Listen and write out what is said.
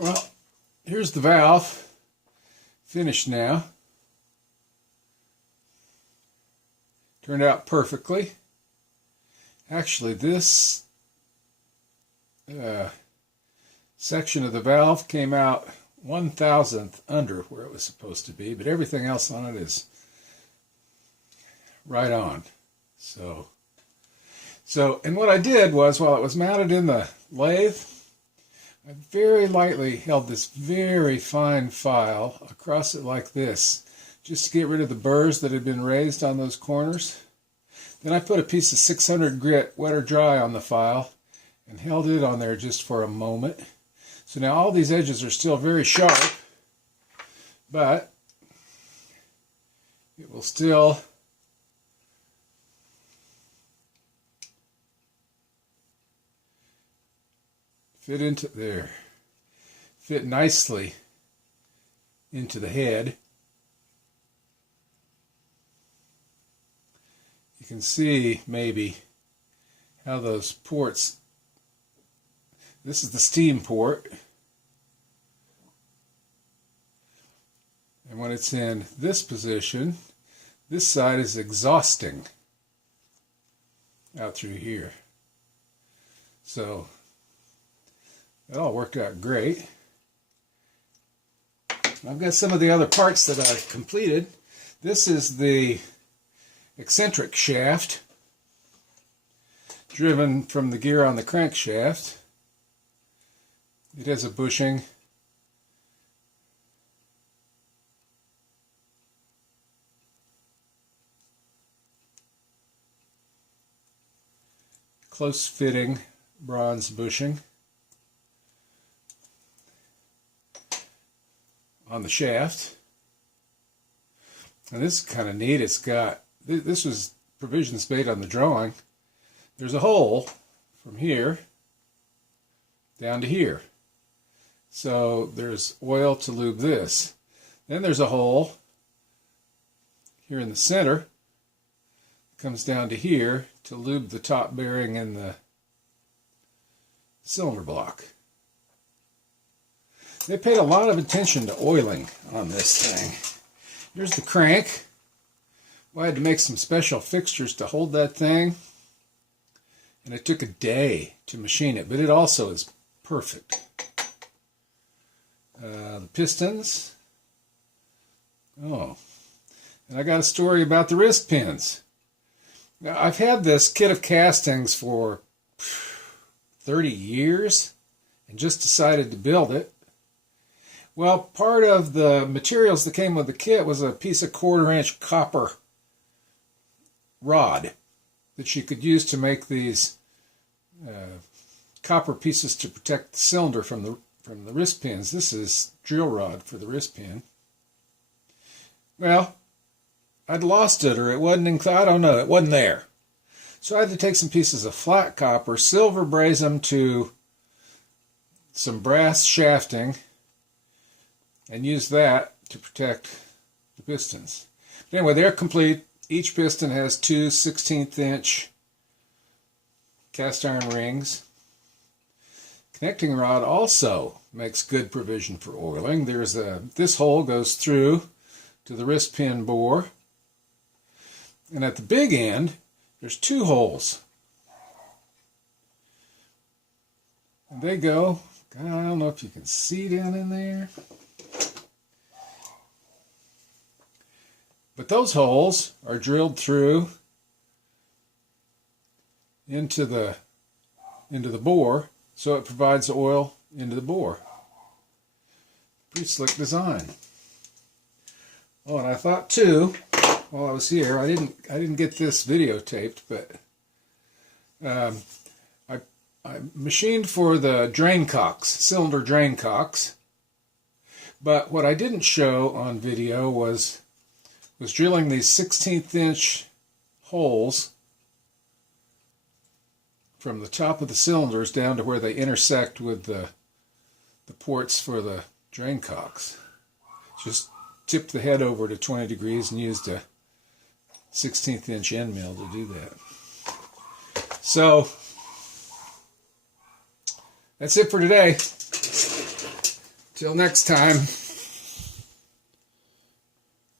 Well, here's the valve, finished now. Turned out perfectly. Actually, this section of the valve came out 1/1000th under where it was supposed to be, but everything else on it is right on. And what I did was, while it was mounted in the lathe, I very lightly held this very fine file across it like this, just to get rid of the burrs that had been raised on those corners. Then I put a piece of 600 grit, wet or dry, on the file and held it on there just for a moment. So now all these edges are still very sharp, but it will still fit into there, fit nicely into the head. You can see maybe how those ports, this is the steam port, and when it's in this position, this side is exhausting out through here. So that all worked out great. I've got some of the other parts that I completed. This is the eccentric shaft, driven from the gear on the crankshaft. It has a bushing. Close-fitting bronze bushing on the shaft. And this is kind of neat. It's got, this was provisions made on the drawing. There's a hole from here down to here. So there's oil to lube this. Then there's a hole here in the center. It comes down to here to lube the top bearing and the cylinder block. They paid a lot of attention to oiling on this thing. Here's the crank. Well, I had to make some special fixtures to hold that thing, and it took a day to machine it, but it also is perfect. The pistons. Oh, and I got a story about the wrist pins. Now, I've had this kit of castings for 30 years and just decided to build it. Well, part of the materials that came with the kit was a piece of 1/4-inch copper rod that you could use to make these copper pieces to protect the cylinder from the wrist pins. This is drill rod for the wrist pin. Well, I'd lost it, or it wasn't, I don't know, it wasn't there. So I had to take some pieces of flat copper, silver braze them to some brass shafting, and use that to protect the pistons. But anyway, they're complete. Each piston has two 16th-inch cast iron rings. Connecting rod also makes good provision for oiling. This hole goes through to the wrist pin bore. And at the big end, there's two holes. And they go, I don't know if you can see down in there, but those holes are drilled through into the bore, so it provides oil into the bore. Pretty slick design. Oh, and I thought too, while I was here, I didn't get this videotaped, but I machined for the drain cocks, cylinder drain cocks. But what I didn't show on video was drilling these 16th-inch holes from the top of the cylinders down to where they intersect with the ports for the drain cocks. Just tipped the head over to 20 degrees and used a 16th-inch end mill to do that. So that's it for today. Till next time.